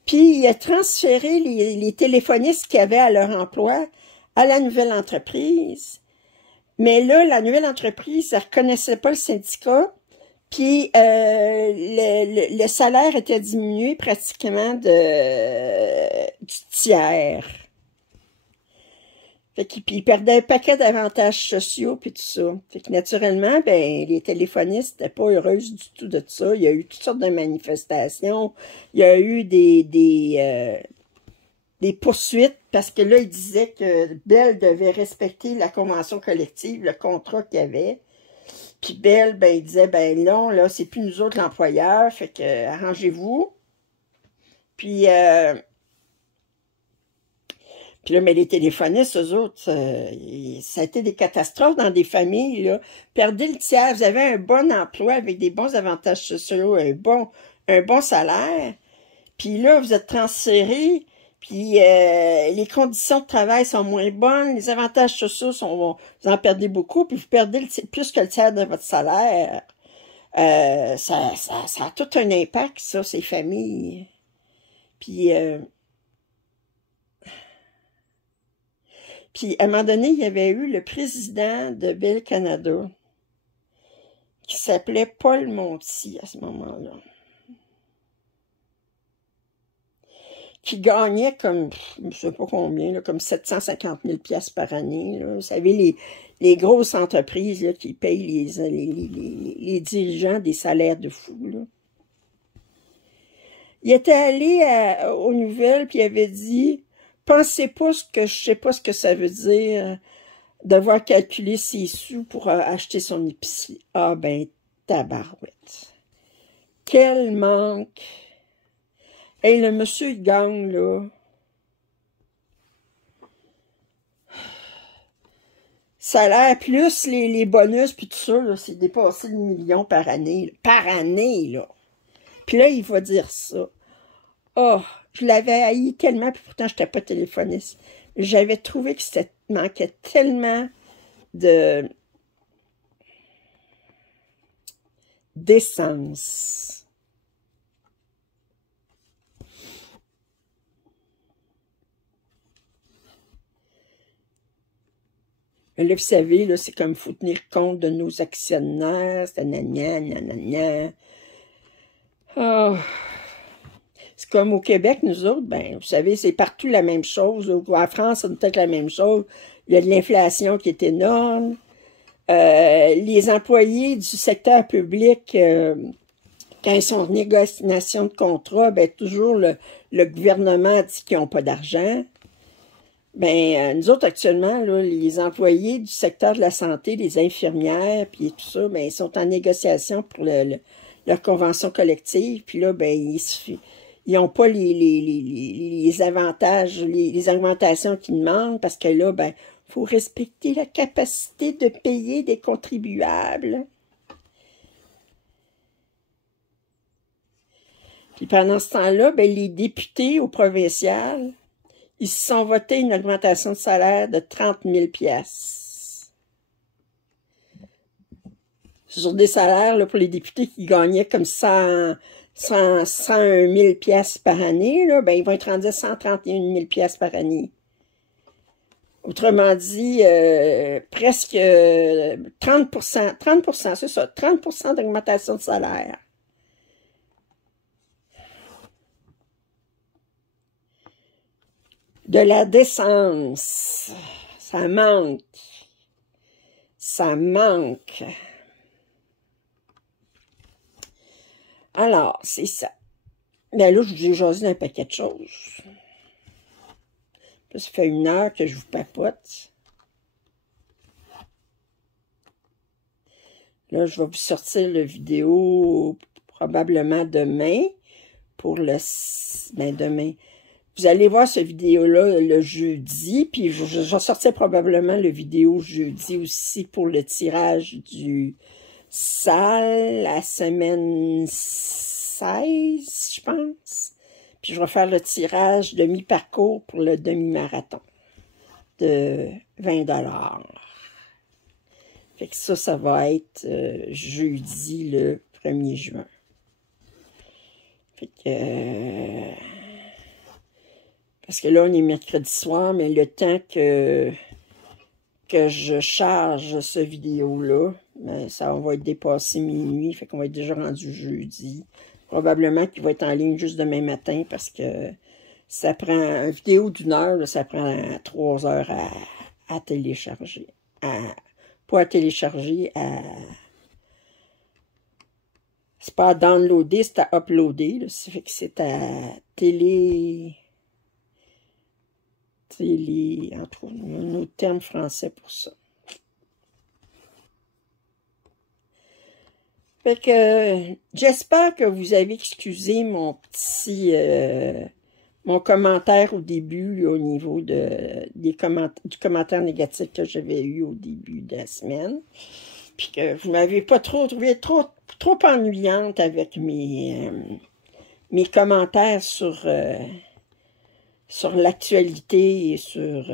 puis il a transféré les téléphonistes qui avaient à leur emploi à la nouvelle entreprise. Mais là, la nouvelle entreprise, elle ne reconnaissait pas le syndicat, puis le salaire était diminué pratiquement du tiers. Fait qu'il perdait un paquet d'avantages sociaux puis tout ça. Fait que naturellement, ben les téléphonistes n'étaient pas heureuses du tout de ça. Il y a eu toutes sortes de manifestations. Il y a eu des poursuites parce que là, ils disaient que Bell devait respecter la convention collective, le contrat qu'il y avait. Puis Bell, ben, il disait, ben non, là, c'est plus nous autres l'employeur, fait que arrangez-vous. Puis là, mais les téléphonistes, eux autres, ça a été des catastrophes dans des familles, là. Perdez le tiers, vous avez un bon emploi avec des bons avantages sociaux, un bon salaire. Puis là, vous êtes transférés, puis les conditions de travail sont moins bonnes, les avantages sociaux vous en perdez beaucoup, puis vous perdez plus que le tiers de votre salaire. Ça a tout un impact, ça, ces familles. Puis à un moment donné, il y avait eu le président de Bell Canada qui s'appelait Paul Monti à ce moment-là, qui gagnait comme, je ne sais pas combien, là, comme 750 000 $ par année. Là. Vous savez, les grosses entreprises là, qui payent les dirigeants des salaires de fou. Là. Il était allé aux nouvelles puis il avait dit... Pensez pas je sais pas ce que ça veut dire, devoir calculer ses sous pour acheter son épicerie. Ah ben, tabarouette. Quel manque. Hey, le monsieur, il gagne, là. Salaire plus les bonus, puis tout ça, c'est dépassé le million par année. Là. Par année, là. Puis là, il va dire ça. Oh, je l'avais haï tellement, puis pourtant, je n'étais pas téléphoniste. J'avais trouvé que c'était manquait tellement d'essence. Là, vous savez, là, c'est comme il faut tenir compte de nos actionnaires, c'est nanana. Oh. C'est comme au Québec, nous autres, ben, vous savez, c'est partout la même chose. En France, c'est peut-être la même chose. Il y a de l'inflation qui est énorme. Les employés du secteur public, quand ils sont en négociation de contrat, ben, toujours le gouvernement dit qu'ils n'ont pas d'argent. Ben, nous autres, actuellement, là, les employés du secteur de la santé, les infirmières, puis tout ça, ben, ils sont en négociation pour leur convention collective. Puis là, ben, ils n'ont pas les avantages, les augmentations qu'ils demandent, parce que là, ben, il faut respecter la capacité de payer des contribuables. Puis pendant ce temps-là, ben, les députés au provincial, ils se sont votés une augmentation de salaire de 30 000 $. Sur des salaires là, pour les députés qui gagnaient comme 101 000 $ par année, là, ben, ils vont être rendus à 131 000 $ par année. Autrement dit, presque 30%, c'est ça, 30% d'augmentation de salaire. De la décence, ça manque. Ça manque. Alors, c'est ça. Mais là, je vous ai jasé d'un paquet de choses. Là, ça fait 1 heure que je vous papote. Là, je vais vous sortir la vidéo probablement demain. Pour le... Ben, demain. Vous allez voir cette vidéo-là le jeudi. Puis, je sortirai probablement la vidéo jeudi aussi pour le tirage du SAL la semaine 16, je pense. Puis, je vais faire le tirage de mi-parcours pour le demi-marathon de 20 $. Fait que ça va être jeudi le 1er juin. Fait que... parce que là, on est mercredi soir, mais le temps que je charge ce vidéo-là, ben, ça va être dépassé minuit, fait qu'on va être déjà rendu jeudi. Probablement qu'il va être en ligne juste demain matin, parce que ça prend, une vidéo d'1 heure, là, ça prend 3 heures à télécharger. Pas à télécharger, c'est pas à downloader, c'est à uploader. Là. Ça fait que c'est à entre un autre terme français pour ça. Fait que j'espère que vous avez excusé mon petit mon commentaire au début là, au niveau du commentaire négatif que j'avais eu au début de la semaine. Puis que vous m'avez pas trouvé trop ennuyante avec mes commentaires sur l'actualité et sur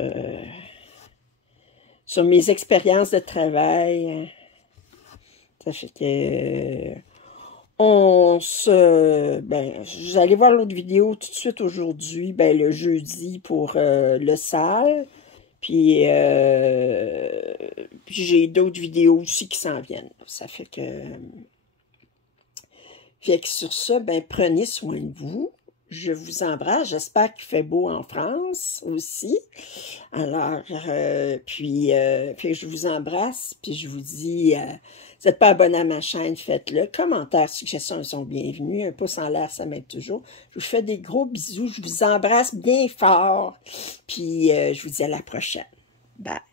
mes expériences de travail. Ça fait que vous allez voir l'autre vidéo tout de suite aujourd'hui, le jeudi pour le SAL. Puis j'ai d'autres vidéos aussi qui s'en viennent. Ça fait que sur ça, prenez soin de vous. Je vous embrasse. J'espère qu'il fait beau en France aussi. Alors, puis je vous embrasse. Puis je vous dis, vous n'êtes pas abonné à ma chaîne, faites-le. Commentaires, suggestions sont bienvenus. Un pouce en l'air, ça m'aide toujours. Je vous fais des gros bisous. Je vous embrasse bien fort. Puis je vous dis à la prochaine. Bye.